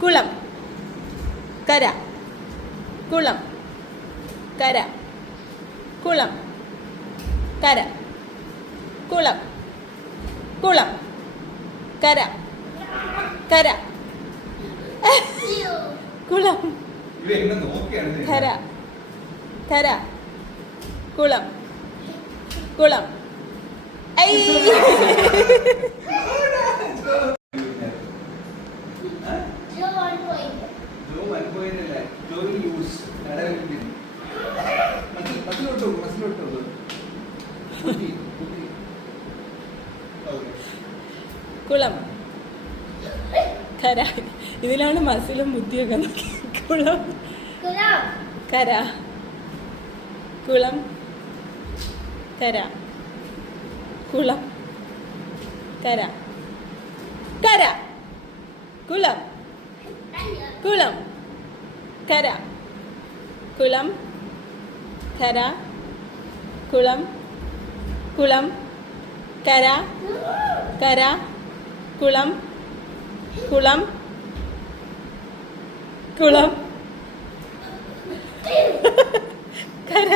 കുളം, കര, കുളം, കര, കുളം, കര, കുളം, കുളം, കര, കര, കുളം, കര, കര, കുളം, കുളം. ഐ കുളം, കര. ഇതിലാണ് മസിലും ബുദ്ധിയൊക്കെ നോക്കി. കുളം, കര, കുളം, കര, കുളം, കര, കര, കുളം, കുളം, കര, കുളം, കര, കുളം, കുളം, കര, കര, കുളം, കുളം, കുളം, കര.